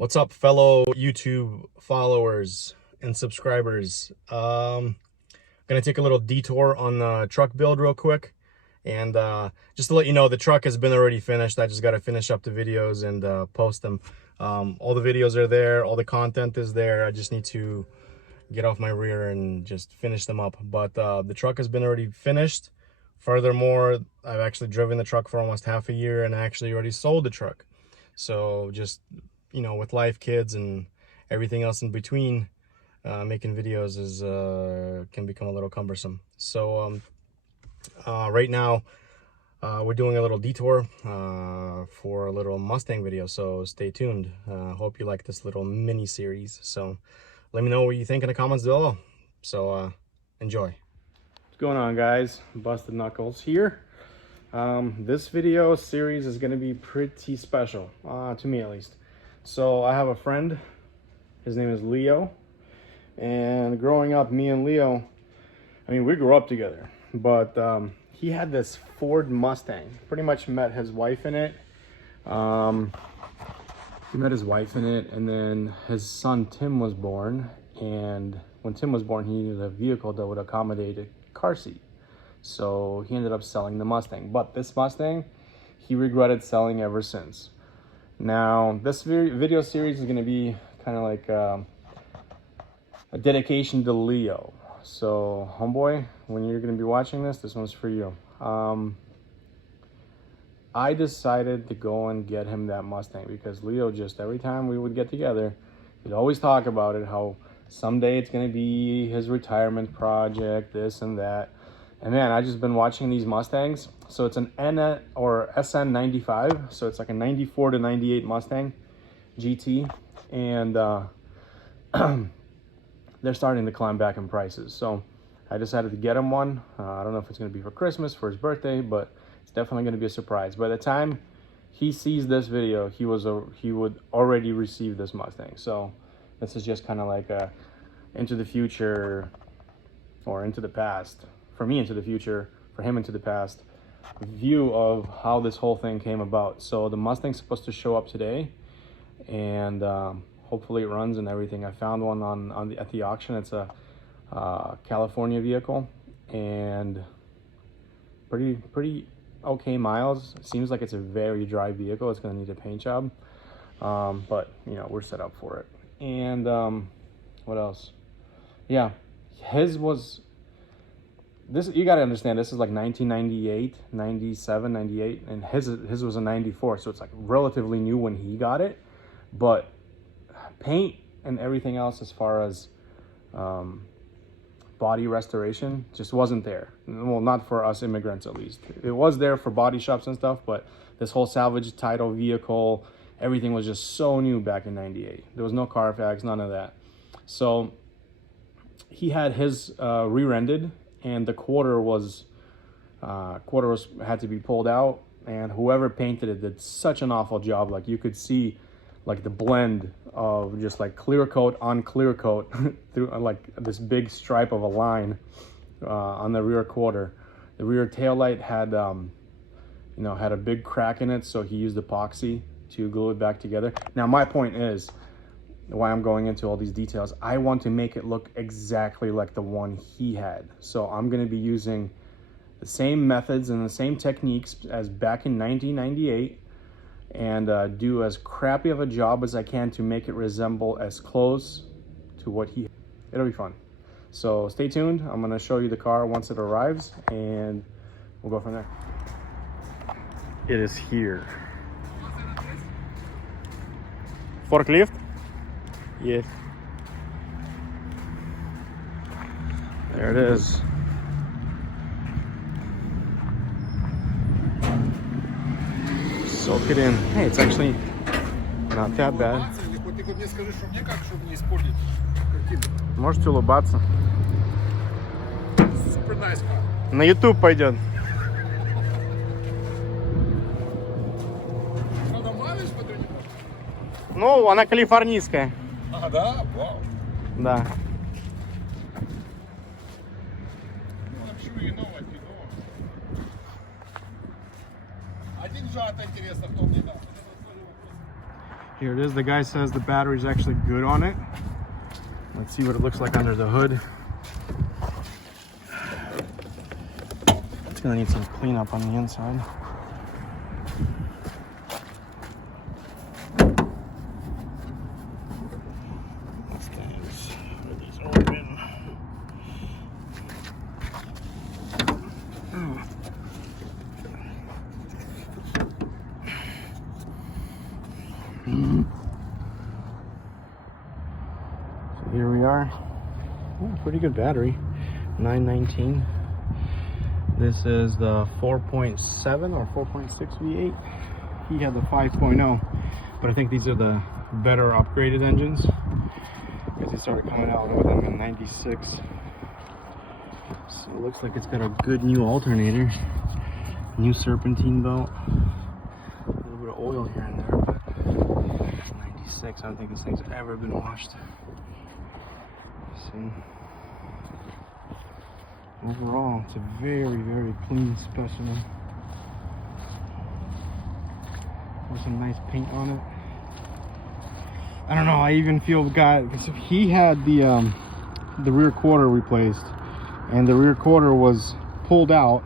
What's up, fellow YouTube followers and subscribers? Gonna take a little detour on the truck build real quick, and just to let you know, the truck has been already finished. I just got to finish up the videos and post them. All the videos are there, all the content is there. I just need to get off my rear and just finish them up. But the truck has been already finished. Furthermore, I've actually driven the truck for almost half a year, and I actually already sold the truck. So just, you know, with life, kids, and everything else in between, making videos is can become a little cumbersome. So right now we're doing a little detour for a little Mustang video, so stay tuned. Hope you like this little mini series. So let me know what you think in the comments below. So enjoy. What's going on, guys? Busted Knuckles here. This video series is going to be pretty special, to me at least. So I have a friend, his name is Leo, and growing up, me and Leo, I mean, we grew up together, but he had this Ford Mustang. Pretty much met his wife in it. He met his wife in it, and then his son Tim was born, and when Tim was born, he needed a vehicle that would accommodate a car seat. So he ended up selling the Mustang, but this Mustang, he regretted selling ever since. Now, this video series is going to be kind of like a dedication to Leo. So, homeboy, when you're going to be watching this, this one's for you. I decided to go and get him that Mustang because Leo, just every time we would get together, he'd always talk about it, how someday it's going to be his retirement project, this and that. And man, I just been watching these Mustangs. So it's an SN95. So it's like a 94 to 98 Mustang GT. And they're starting to climb back in prices. So I decided to get him one. I don't know if it's going to be for Christmas, for his birthday, but it's definitely going to be a surprise. By the time he sees this video, he would already receive this Mustang. So this is just kind of like a into the future or into the past. For me, into the future, for him, into the past, view of how this whole thing came about. So the Mustang's supposed to show up today, and hopefully it runs and everything. I found one at the auction. It's a California vehicle, and pretty okay miles. It seems like it's a very dry vehicle. It's going to need a paint job, but you know, we're set up for it. And what else? Yeah, his was. This, you got to understand, this is like 1998, 97, 98, and his was a 94, so it's like relatively new when he got it, but paint and everything else as far as body restoration just wasn't there. Well, not for us immigrants at least. It was there for body shops and stuff, but this whole salvage title vehicle, everything was just so new back in 98. There was no Carfax, none of that. So he had his rear-ended, and the quarter had to be pulled out, and whoever painted it did such an awful job. Like, you could see like the blend of just like clear coat on clear coat through like this big stripe of a line on the rear quarter. The rear taillight had you know, had a big crack in it, so he used epoxy to glue it back together. Now my point is, why I'm going into all these details, I want to make it look exactly like the one he had. So I'm going to be using the same methods and the same techniques as back in 1998, and do as crappy of a job as I can to make it resemble as close to what he had. It'll be fun. So stay tuned. I'm going to show you the car once it arrives, and we'll go from there. It is here. Forklift? Yes. There it is. Soak it in. Hey, it's actually not that bad. Можете улыбаться. На YouTube пойдет. Ну, она калифорнийская. А, да? Вау. Да. Один жат, интересно, кто мне даст. Here it is. The guy says the battery's actually good on it. Let's see what it looks like under the hood. It's gonna need some cleanup on the inside. Mustangs, are these open? So here we are. Oh, pretty good battery, 919. This is the 4.7 or 4.6 V8. He had the 5.0, but I think these are the better upgraded engines because he started coming out with them in 96. So it looks like it's got a good new alternator, new serpentine belt, a little bit of oil here and there, but 96. I don't think this thing's ever been washed. See. Overall, it's a very, very clean specimen. There's some nice paint on it. I don't know, I even feel he had the rear quarter replaced, and the rear quarter was pulled out,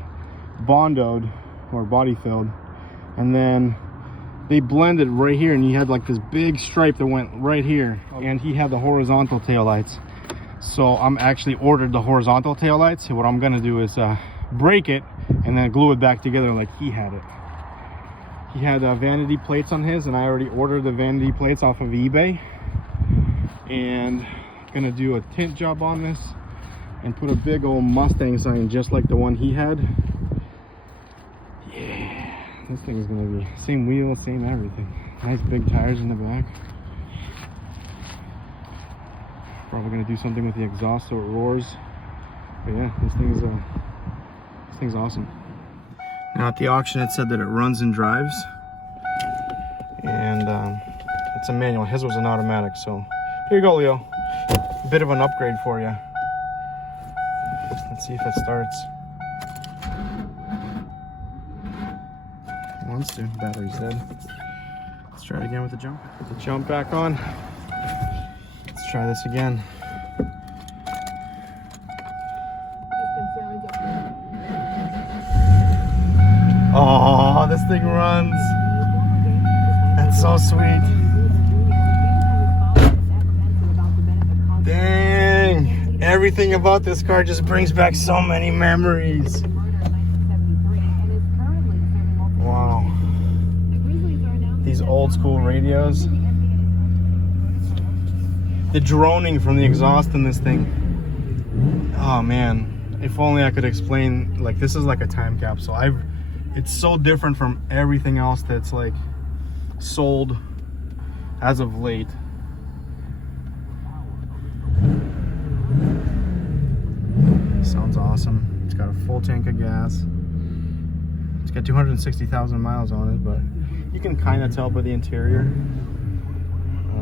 bondoed or body filled, and then they blended right here, and you had like this big stripe that went right here, and he had the horizontal taillights. So I'm actually ordered the horizontal taillights. So what I'm gonna do is break it and then glue it back together like he had it. He had vanity plates on his, and I already ordered the vanity plates off of eBay. And gonna do a tint job on this and put a big old Mustang sign just like the one he had. Yeah, this thing is gonna be same wheel, same everything. Nice big tires in the back. Probably gonna do something with the exhaust so it roars. But yeah, this thing's awesome. Now at the auction it said that it runs and drives, and it's a manual. His was an automatic, so here you go, Leo. A bit of an upgrade for you. Let's see if it starts. It wants to. Battery's dead. Let's try it again with the jump. Put the jump back on. Let's try this again. Oh, this thing runs. That's so sweet. Dang. Everything about this car just brings back so many memories. Wow. These old school radios. The droning from the exhaust in this thing. Oh man, if only I could explain. Like, this is like a time capsule. It's so different from everything else that's like sold as of late. Sounds awesome. It's got a full tank of gas. It's got 260,000 miles on it, but you can kind of tell by the interior.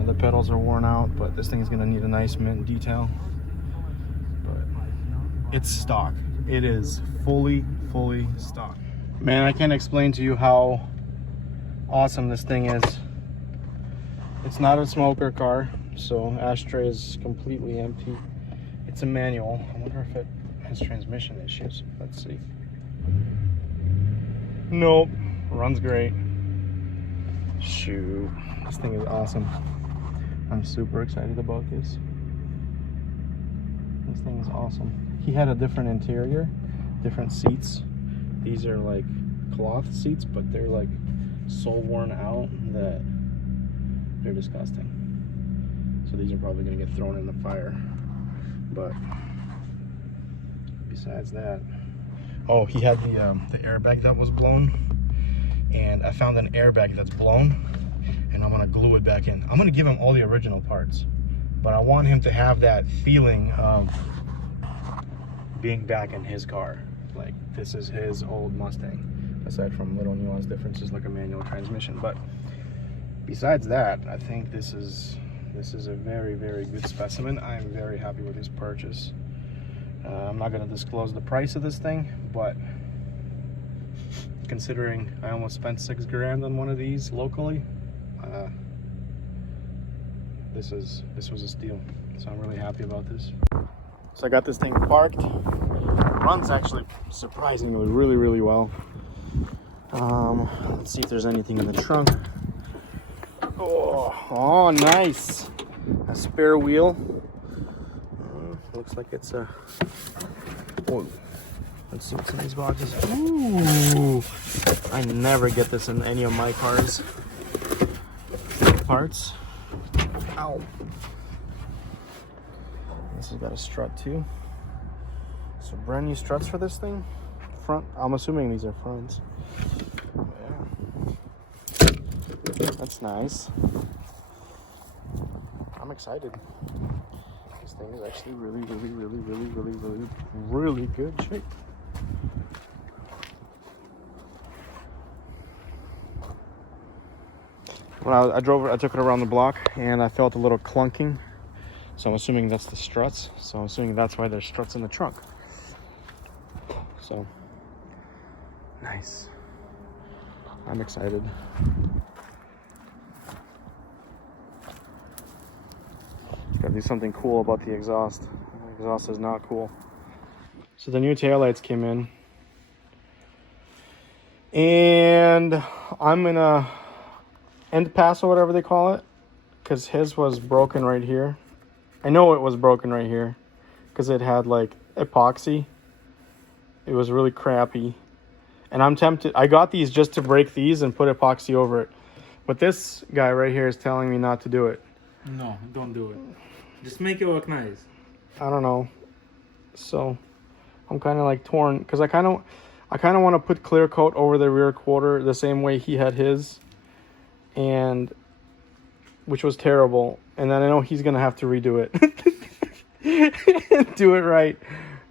The pedals are worn out, but this thing is going to need a nice mint detail. But it's stock. It is fully stock. Man, I can't explain to you how awesome this thing is. It's not a smoker car, so ashtray is completely empty. It's a manual. I wonder if it has transmission issues. Let's see. Nope. Runs great. Shoot. This thing is awesome. I'm super excited about this. This thing is awesome. He had a different interior, different seats. These are like cloth seats, but they're like so worn out that they're disgusting. So these are probably gonna get thrown in the fire. But besides that, oh, he had the airbag that was blown, and I found an airbag that's blown, and I'm gonna glue it back in. I'm gonna give him all the original parts, but I want him to have that feeling of being back in his car. Like, this is his old Mustang, aside from little nuance differences like a manual transmission. But besides that, I think this is a very good specimen. I'm very happy with his purchase. I'm not going to disclose the price of this thing, but considering I almost spent $6 grand on one of these locally, this was a steal. So I'm really happy about this. So I got this thing parked. It runs actually surprisingly really well. Let's see if there's anything in the trunk. Oh, nice. A spare wheel. Looks like it's a... Oh, let's see what's in these boxes. Ooh, I never get this in any of my cars. Parts. Ow. This has got a strut too. So brand new struts for this thing. Front. I'm assuming these are fronts. Yeah. That's nice. I'm excited. This thing is actually really good shape. When I took it around the block and I felt a little clunking. So I'm assuming that's the struts. So I'm assuming that's why there's struts in the trunk. So, nice. I'm excited. Gotta do something cool about the exhaust. The exhaust is not cool. So the new taillights came in. And I'm gonna end pass or whatever they call it, because his was broken right here. I know it was broken right here because it had like epoxy. It was really crappy. And I'm tempted. I got these just to break these and put epoxy over it. But this guy right here is telling me not to do it. No, don't do it. Just make it look nice. I don't know. So I'm kind of like torn because I kind of want to put clear coat over the rear quarter the same way he had his, and which was terrible. And then I know he's gonna have to redo it, do it right.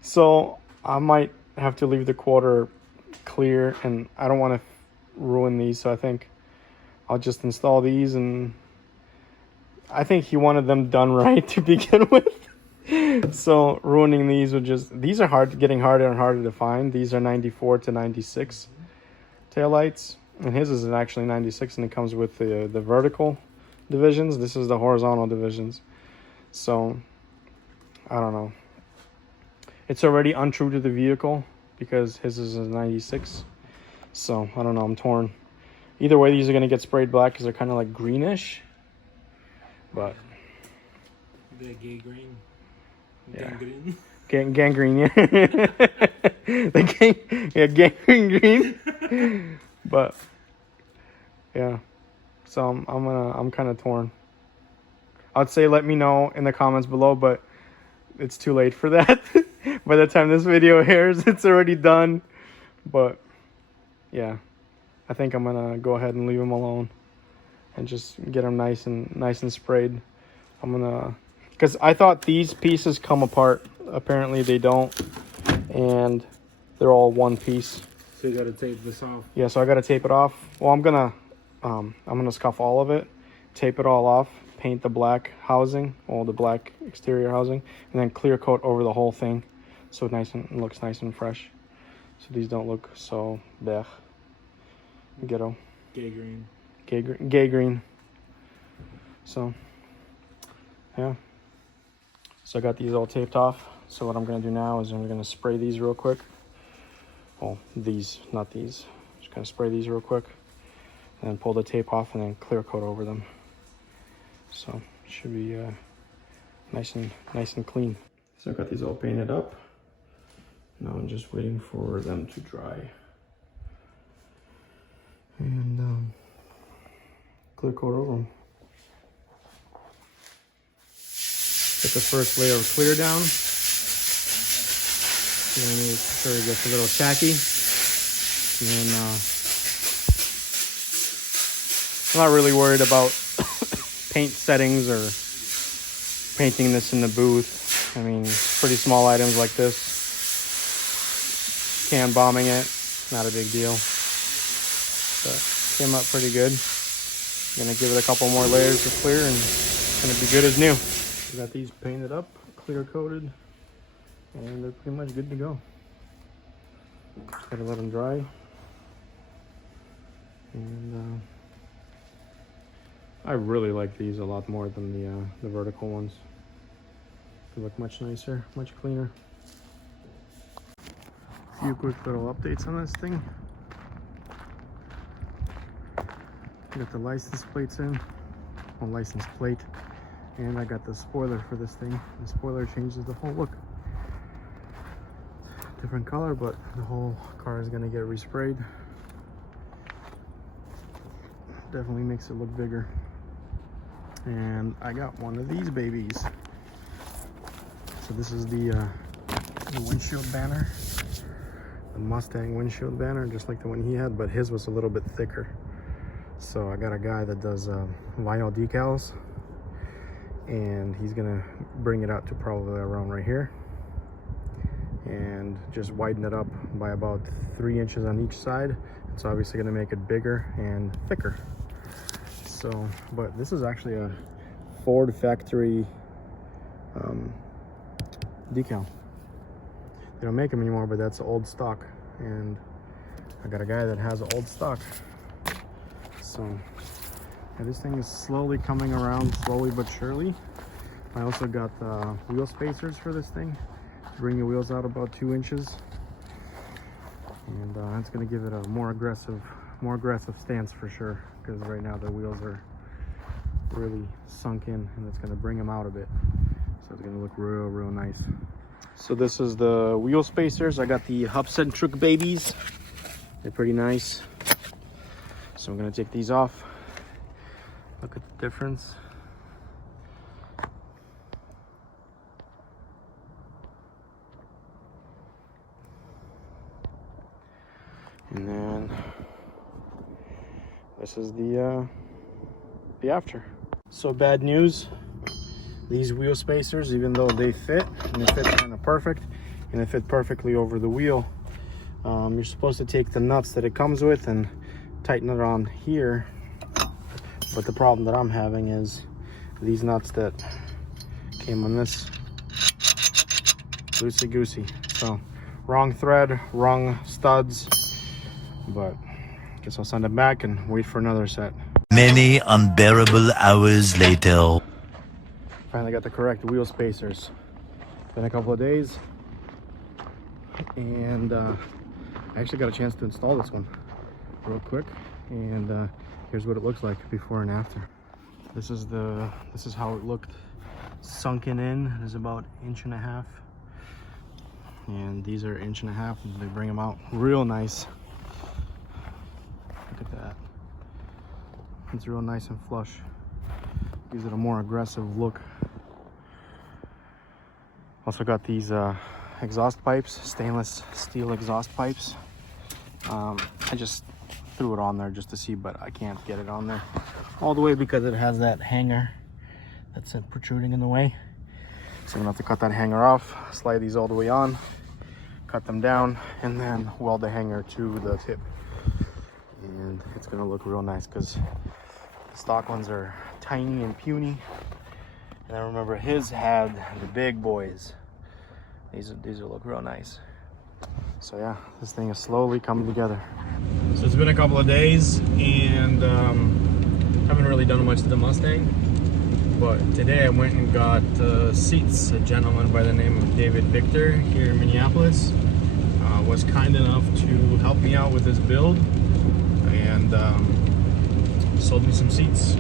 So I might have to leave the quarter clear, and I don't want to ruin these. So I think I'll just install these, and I think he wanted them done right to begin with. So ruining these would these are getting harder and harder to find. These are 94 to 96 taillights, and his is actually 96, and it comes with the vertical divisions. This is the horizontal divisions. So I don't know. It's already untrue to the vehicle because his is a 96. So I don't know. I'm torn. Either way, these are going to get sprayed black because they're kind of like greenish. But the gay green. Yeah. Gangrene. Gangrene, yeah. Gangrene green. But yeah. So I'm kind of torn. I'd say let me know in the comments below, but it's too late for that. By the time this video airs, it's already done. But yeah, I think I'm gonna go ahead and leave them alone and just get them nice and sprayed. I'm gonna, because I thought these pieces come apart. Apparently they don't, and they're all one piece. So you gotta tape this off. Yeah, so I gotta tape it off. Well, I'm gonna scuff all of it, tape it all off, paint the black housing, all the black exterior housing, and then clear coat over the whole thing, so it looks nice and fresh. So these don't look so blech. Ghetto. Gay green. Gay green. So yeah. So I got these all taped off. So what I'm gonna do now is I'm gonna spray these real quick. Well, these, not these. Just gonna spray these real quick, and then pull the tape off, and then clear coat over them. So it should be nice and clean. So I got these all painted up. Now I'm just waiting for them to dry. And clear coat over them. Get the first layer of clear down. Then make sure it gets a little tacky. And then I'm not really worried about paint settings or painting this in the booth. I mean, pretty small items like this. Can bombing it, not a big deal. But came up pretty good. Gonna give it a couple more layers of clear and it's gonna be good as new. We got these painted up, clear coated, and they're pretty much good to go. Gotta let them dry. And I really like these a lot more than the vertical ones. They look much nicer, much cleaner. A few quick little updates on this thing. Got the license plates in, one license plate, and I got the spoiler for this thing. The spoiler changes the whole look. Different color, but the whole car is gonna get resprayed. Definitely makes it look bigger. And I got one of these babies. So this is the windshield banner, the Mustang windshield banner, just like the one he had, but his was a little bit thicker. So I got a guy that does vinyl decals, and he's gonna bring it out to probably around right here and just widen it up by about 3 inches on each side. It's obviously gonna make it bigger and thicker. So, but this is actually a Ford factory decal. They don't make them anymore, but that's old stock, and I got a guy that has old stock. So yeah, this thing is slowly coming around, slowly but surely. I also got wheel spacers for this thing to bring the wheels out about 2 inches, and it's going to give it a more aggressive stance for sure, because right now the wheels are really sunk in, and it's going to bring them out a bit, so it's going to look real nice. So this is the wheel spacers. I got the hub-centric babies. They're pretty nice. So I'm going to take these off. Look at the difference. And then this is the after. So bad news. These wheel spacers, even though they fit, and they fit kind of perfect, and they fit perfectly over the wheel, you're supposed to take the nuts that it comes with and tighten it on here. But the problem that I'm having is these nuts that came on this, loosey goosey. So wrong thread, wrong studs, but guess I'll send it back and wait for another set. Many unbearable hours later. Finally got the correct wheel spacers. Been a couple of days, and I actually got a chance to install this one real quick, and here's what it looks like before and after. This is how it looked sunken in. It's about 1.5 inches, and these are 1.5 inches, and they bring them out real nice. Look at that. It's real nice and flush. Gives it a more aggressive look. Also got these exhaust pipes, stainless steel exhaust pipes. I just threw it on there just to see, but I can't get it on there all the way because it has that hanger that's protruding in the way. So I'm gonna have to cut that hanger off, slide these all the way on, cut them down, and then weld the hanger to the tip. And it's gonna look real nice because the stock ones are tiny and puny. And I remember his had the big boys. These will look real nice. So yeah, this thing is slowly coming together. So it's been a couple of days, and haven't really done much to the Mustang. But today I went and got seats. A gentleman by the name of David Victor here in Minneapolis was kind enough to help me out with this build, and sold me some seats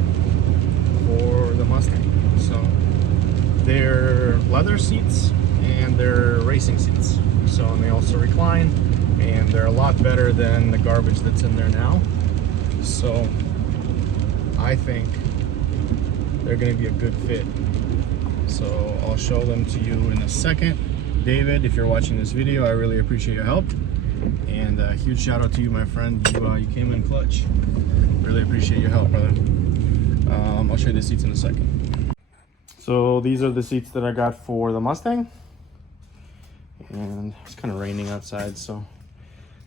for the Mustang. So they're leather seats and they're racing seats. So, and they also recline, and they're a lot better than the garbage that's in there now. So I think they're going to be a good fit. So I'll show them to you in a second. David, if you're watching this video, I really appreciate your help, and a huge shout out to you, my friend. You came in clutch. Really appreciate your help, brother. I'll show you the seats in a second. So these are the seats that I got for the Mustang, and it's kind of raining outside, so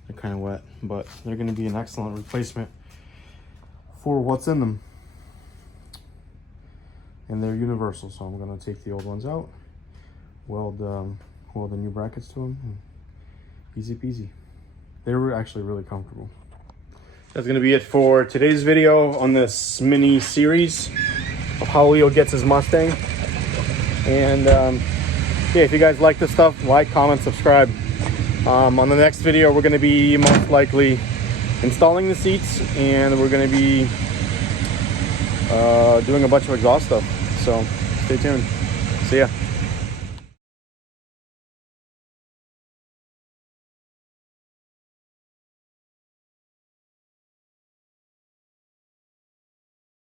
they're kind of wet, but they're going to be an excellent replacement for what's in them. And they're universal, so I'm going to take the old ones out, weld the new brackets to them, and easy peasy. They were actually really comfortable. That's gonna be it for today's video on this mini series of how Leo gets his Mustang. And yeah, if you guys like this stuff, like, comment, subscribe. On the next video, we're gonna be most likely installing the seats, and we're gonna be doing a bunch of exhaust stuff. So stay tuned. See ya.